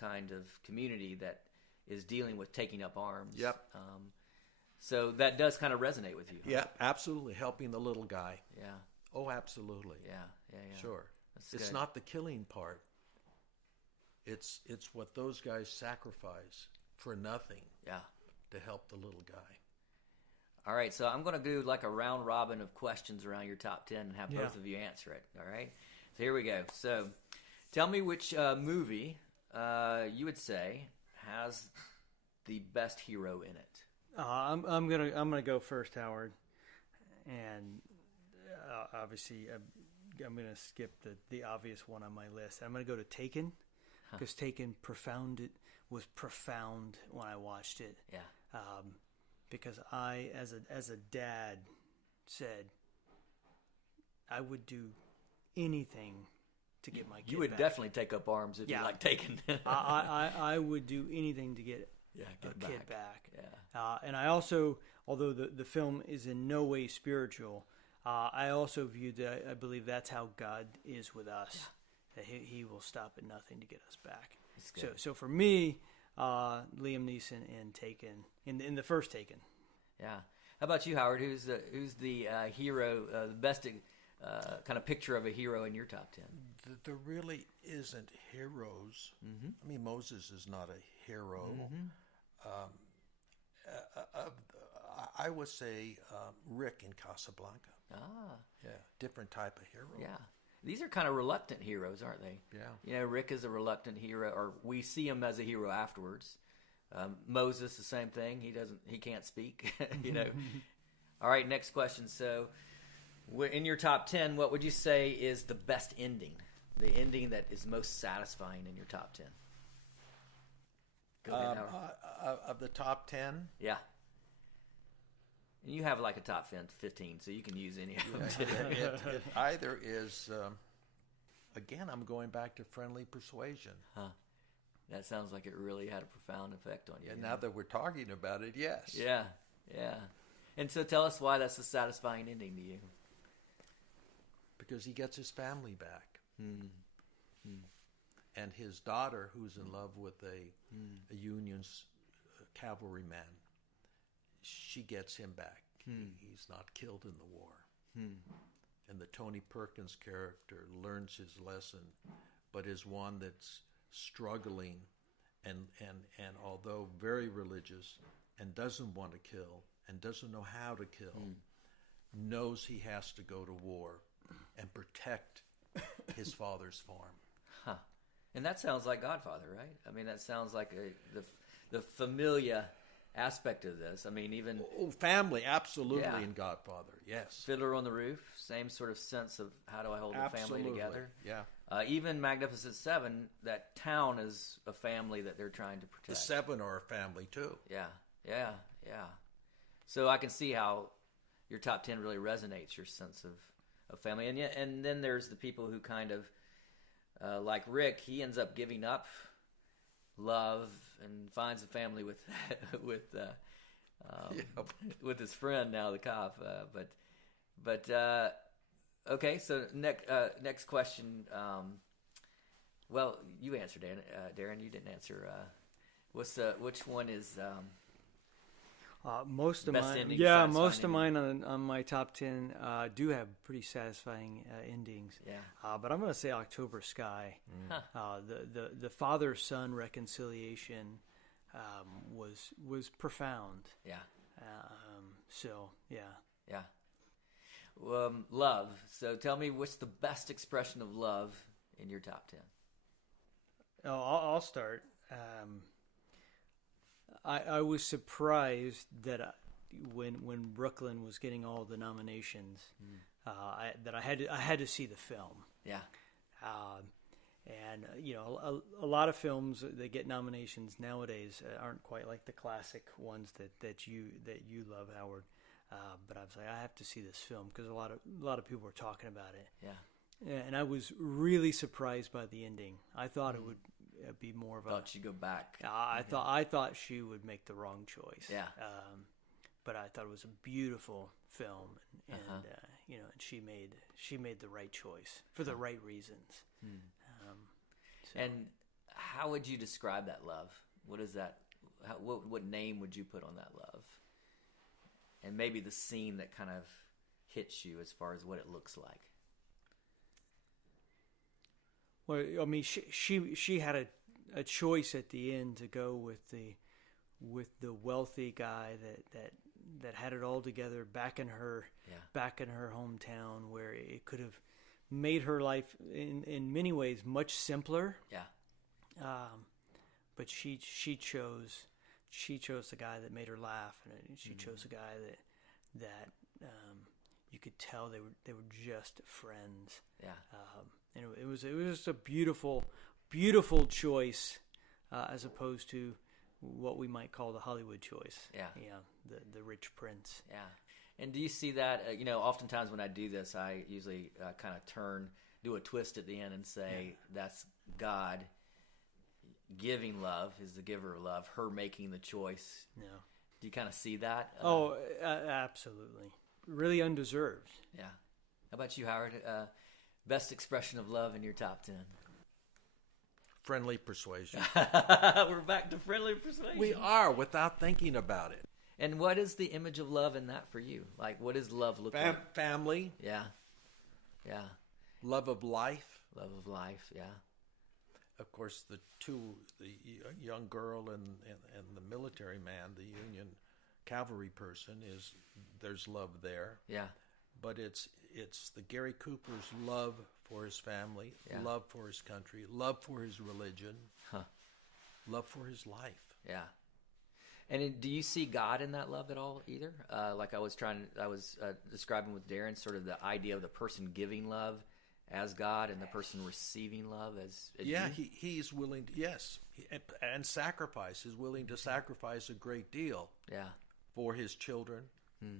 kind of community that is dealing with taking up arms. Yep. So that does kind of resonate with you. Huh? Yeah, absolutely. Helping the little guy. Yeah. Oh, absolutely. Yeah. Sure. That's it's good. not the killing part. It's what those guys sacrifice for nothing. Yeah. To help the little guy. All right, so I'm going to do like a round robin of questions around your top 10 and have both of you answer it. All right? So here we go. So tell me which movie you would say has the best hero in it. I'm gonna go first, Howard, and obviously I'm gonna skip the obvious one on my list. I'm gonna go to Taken, because Taken was profound when I watched it. Yeah. Because I, as a dad, said I would do anything to get my kid back. You would definitely take up arms if you like Taken. I would do anything to get a kid back. Yeah. And I also, although the film is in no way spiritual, I also viewed that I believe that's how God is with us. Yeah. That he will stop at nothing to get us back. So for me, Liam Neeson in Taken, in the first Taken. Yeah. How about you, Howard? Who's the hero, the best kind of picture of a hero in your top 10? There really isn't heroes. Mm-hmm. I mean, Moses is not a hero. Mm-hmm. I would say Rick in Casablanca. Ah. Yeah, different type of hero. Yeah. These are kind of reluctant heroes, aren't they? Yeah. You know, Rick is a reluctant hero, or we see him as a hero afterwards. Moses, the same thing. He can't speak, you know. All right, next question. So, in your top 10, what would you say is the best ending? The ending that is most satisfying in your top 10? Go ahead, Howard. Of the top 10? Yeah. And you have like a top 15, so you can use any of them. It either is, again, I'm going back to Friendly Persuasion. Huh. That sounds like it really had a profound effect on you. Yeah, now that we're talking about it, yes. Yeah. And so tell us why that's a satisfying ending to you. Because he gets his family back. And his daughter, who's in love with a Union's cavalryman, she gets him back. He's not killed in the war. And the Tony Perkins character learns his lesson, but is one that's struggling and although very religious and doesn't want to kill and doesn't know how to kill, knows he has to go to war and protect his father's farm. Huh. And that sounds like Godfather, right? I mean, that sounds like the familia aspect of this. I mean, even... family, absolutely, in Godfather, yes. Fiddler on the Roof, same sort of sense of how do I hold the family together. Yeah. Even Magnificent Seven, that town is a family that they're trying to protect. The Seven are a family, too. Yeah. So I can see how your top 10 really resonates, your sense of family. And then there's the people who kind of, like Rick, he ends up giving up love and finds a family with with his friend now, the cop. Okay. So next question. Well, you answered, Darren. You didn't answer. Which one is? Most of best mine, ending, yeah, most of ending. mine on my top 10 do have pretty satisfying endings. Yeah. But I'm going to say October Sky. The father-son reconciliation was profound. Yeah. Yeah. Love. So tell me, what's the best expression of love in your top 10? I'll start. I was surprised that when Brooklyn was getting all the nominations, that I had to see the film. Yeah. And a lot of films that get nominations nowadays aren't quite like the classic ones that you love, Howard. But I was like, I have to see this film because a lot of people were talking about it. Yeah. And I was really surprised by the ending. I thought it would be more of Thought she'd go back. I thought she would make the wrong choice. Yeah. But I thought it was a beautiful film, and and she made the right choice for the right reasons. And How would you describe that love? What is that? What name would you put on that love? And maybe the scene that kind of hits you as far as what it looks like. Well, I mean, she had a choice at the end to go with the wealthy guy that had it all together back in her hometown, where it could have made her life in many ways much simpler. Yeah. But she chose the guy that made her laugh, and she chose a guy that you could tell they were just friends. Yeah. And it was just a beautiful choice, as opposed to what we might call the Hollywood choice. Yeah. Yeah. The rich prince. Yeah. And do you see that? Oftentimes when I do this, I usually kind of do a twist at the end and say that's God giving love, is the giver of love, her making the choice. Yeah. Do you kind of see that? Absolutely. Really undeserved. Yeah. How about you, Howard? Best expression of love in your top 10? Friendly persuasion. We're back to friendly persuasion. We are, without thinking about it. And what is the image of love in that for you? Like, what does love look like? Family. Yeah. Yeah. Love of life. Love of life, yeah. Of course, the young girl and the military man, the Union cavalry person, there's love there. Yeah. But it's the Gary Cooper's love for his family, love for his country, love for his religion, love for his life. Yeah. And do you see God in that love at all either? Like I was describing with Darren, sort of the idea of the person giving love as God and the person receiving love as yeah, you? he's willing to, and sacrifice. He's willing to sacrifice a great deal. Yeah. For his children,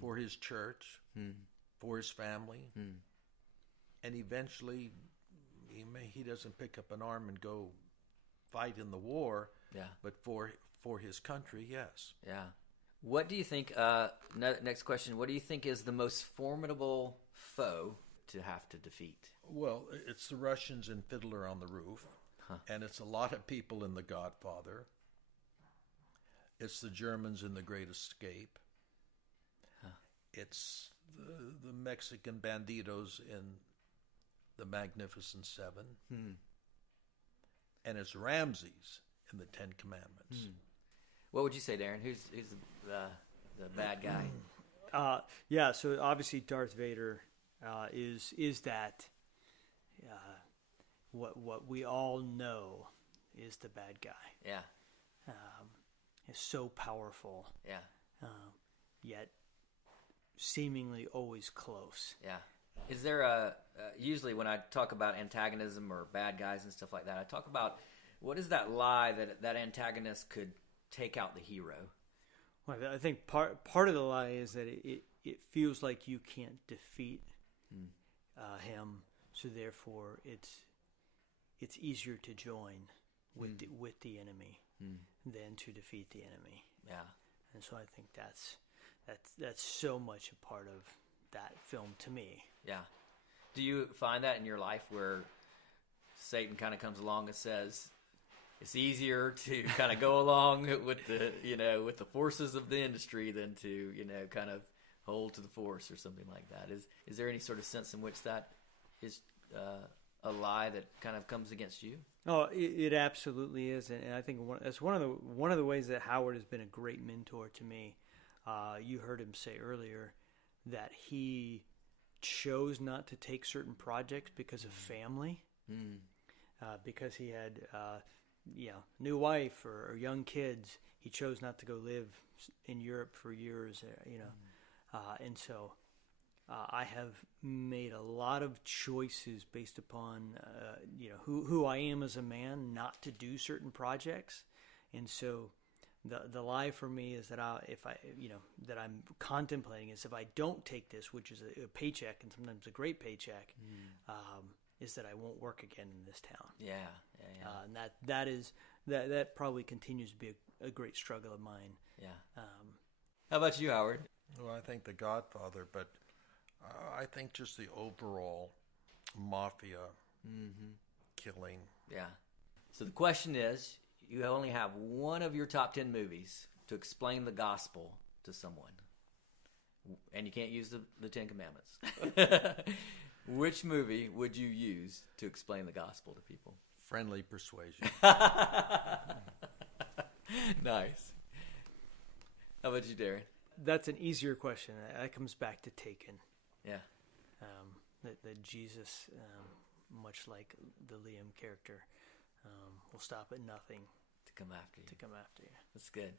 for his church, for his family, and eventually, he doesn't pick up an arm and go fight in the war. Yeah. But for his country, yes. Yeah. What do you think? Next question. What do you think is the most formidable foe to have to defeat? Well, it's the Russians in Fiddler on the Roof, and it's a lot of people in The Godfather. It's the Germans in The Great Escape. It's the Mexican banditos in The Magnificent Seven. And it's Ramses in The Ten Commandments. What would you say, Darren? Who's the bad guy? Yeah, so obviously Darth Vader is that what we all know is the bad guy. Yeah. Is so powerful. Yeah. Yet seemingly always close. Yeah. Is there usually when I talk about antagonism or bad guys and stuff like that, I talk about what is that lie that antagonist could take out the hero? Well, I think part of the lie is that it feels like you can't defeat him, so therefore it's easier to join with the enemy than to defeat the enemy. Yeah. And so I think that's so much a part of that film to me. Yeah. Do you find that in your life where Satan kind of comes along and says it's easier to kind of go along with the forces of the industry than to, kind of hold to the force or something like that? Is there any sort of sense in which that is a lie that kind of comes against you? Oh, it absolutely is, and I think that's one of the ways that Howard has been a great mentor to me. You heard him say earlier that he chose not to take certain projects because of family, because he had new wife or young kids. He chose not to go live in Europe for years, and so I have made a lot of choices based upon who I am as a man, not to do certain projects, and so the lie for me is that that I'm contemplating is if I don't take this, which is a paycheck and sometimes a great paycheck, is that I won't work again in this town. Yeah. And that probably continues to be a great struggle of mine. Yeah. How about you, Howard? Well, I think The Godfather, but I think just the overall mafia killing. Yeah. So the question is, you only have one of your top 10 movies to explain the gospel to someone. And you can't use the Ten Commandments. Which movie would you use to explain the gospel to people? Friendly Persuasion. Nice. How about you, Darren? That's an easier question. That comes back to Taken. Yeah. That Jesus, much like the Liam character, will stop at nothing To come after you. That's good.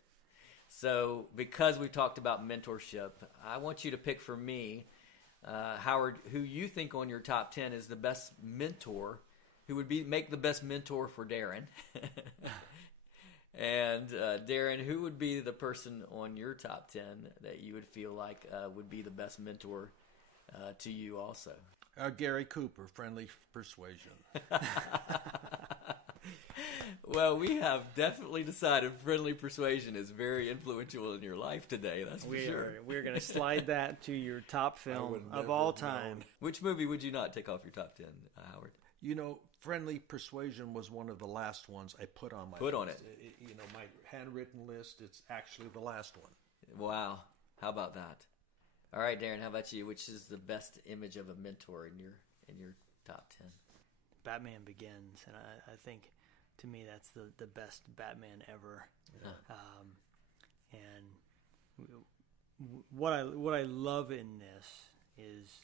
So, because we talked about mentorship, I want you to pick for me, Howard, who you think on your top 10 is the best mentor, who would make the best mentor for Darren. And Darren, who would be the person on your top 10 that you would feel like would be the best mentor to you also? Gary Cooper, Friendly Persuasion. Well, we have definitely decided Friendly Persuasion is very influential in your life today. That's for sure. We're going to slide that to your top film of all time. Which movie would you not take off your top 10, Howard? You know, Friendly Persuasion was one of the last ones I put on my Put list. on it. You know, my handwritten list, it's actually the last one. Wow. How about that? All right, Darren, how about you? Which is the best image of a mentor in your top 10? Batman Begins, and I think, to me, that's the best Batman ever. Yeah. And what I love in this is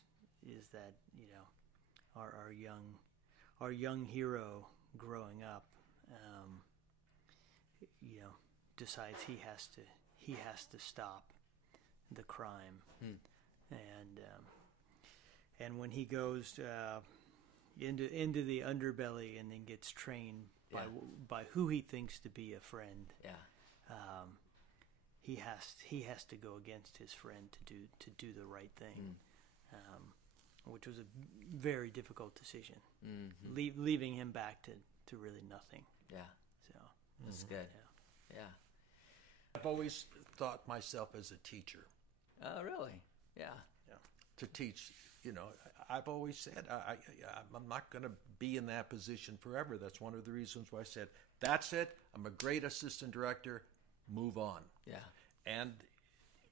that, you know, our young hero growing up, you know, decides he has to stop the crime, and when he goes into the underbelly and then gets trained by who he thinks to be a friend, he has to go against his friend to do the right thing, which was a very difficult decision, leaving him back to really nothing. Yeah, so that's good. Yeah. I've always thought myself as a teacher. Oh, really? Yeah. To teach, you know, I've always said I'm not going to be in that position forever. That's one of the reasons why I said, that's it. I'm a great assistant director. Move on. Yeah. And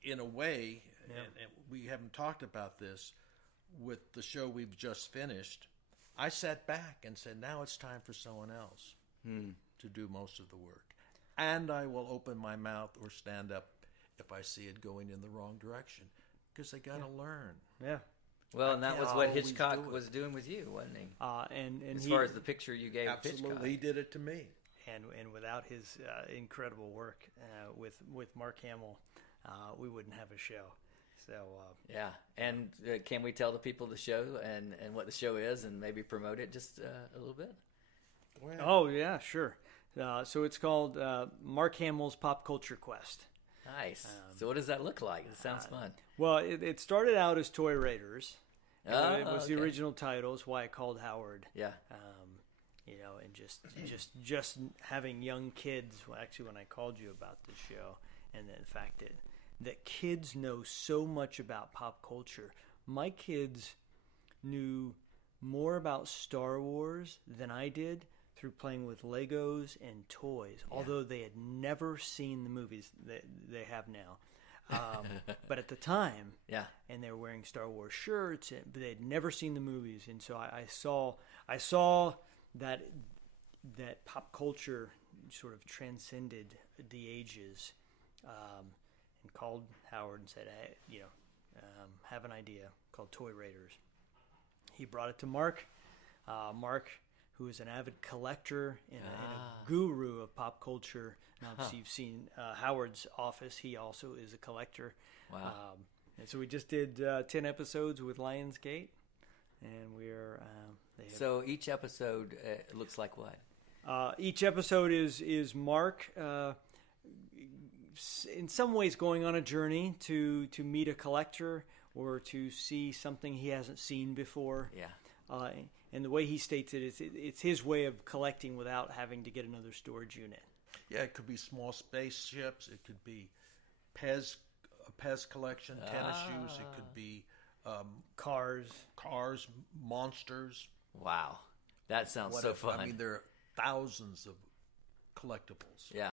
in a way, and we haven't talked about this, with the show we've just finished, I sat back and said, now it's time for someone else to do most of the work. And I will open my mouth or stand up if I see it going in the wrong direction, because I got to learn. Yeah. Well, and that was what always Hitchcock was doing with you, wasn't he? And as far as the picture you gave absolutely, Hitchcock. he did it to me. And without his incredible work with Mark Hamill, we wouldn't have a show. So yeah. And can we tell the people the show and what the show is and maybe promote it just a little bit? Well, oh yeah, sure. So it's called Mark Hamill's Pop Culture Quest. Nice. So what does that look like? It sounds fun. Well, it started out as Toy Raiders. It was the okay. original title. It's why I called Howard. Yeah. You know, and just having young kids. Well, actually, when I called you about this show, and the fact that kids know so much about pop culture. My kids knew more about Star Wars than I did through playing with Legos and toys, although they had never seen the movies that they have now. But at the time, and they were wearing Star Wars shirts, but they had never seen the movies, and so I saw that pop culture sort of transcended the ages, and called Howard and said, "Hey, you know, have an idea called Toy Raiders." He brought it to Mark. Mark, who is an avid collector and a guru of pop culture. And obviously, you've seen Howard's office. He also is a collector. Wow. And so we just did 10 episodes with Lionsgate, and we're so each episode looks like what? Each episode is Mark in some ways going on a journey to meet a collector or to see something he hasn't seen before. Yeah. And the way he states it is it's his way of collecting without having to get another storage unit. Yeah, it could be small spaceships. It could be a Pez collection, tennis shoes. It could be cars, monsters. Wow, that sounds so fun. I mean, thousands of collectibles. Yeah.